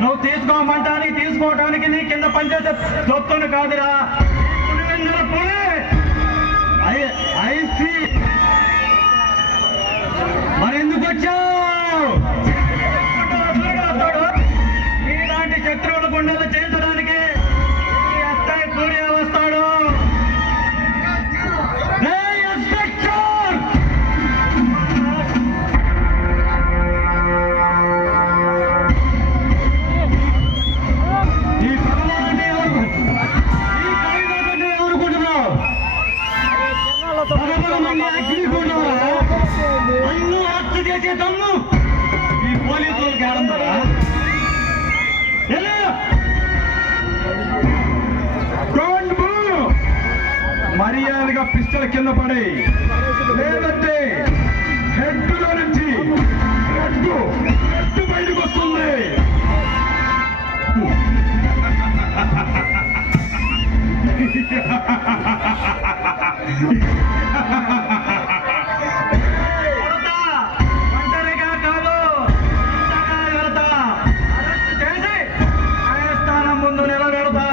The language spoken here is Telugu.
నువ్వు తీసుకోమంటానికి తీసుకోవటానికి నీ కింద పనిచేసే దొత్తును కాదురా, ఐసి. మరెందుకు వచ్చావు? ఇలాంటి శత్రువుల గుండెలు చేయించడానికి ఎస్ఐ సూర్య వస్తాడు. చేసే దమ్ము ఈ పోలీసులకు ఆడందరా? మర్యాదగా పిస్టల్ కింద పడి, లేదంటే హెడ్లో నుంచి హెడ్ బయటకు వస్తుంది. ఒంటరిగా కాదు, వెళ్తా, అరెస్ట్ చేసి న్యాయస్థానం ముందు నిలబెడతా.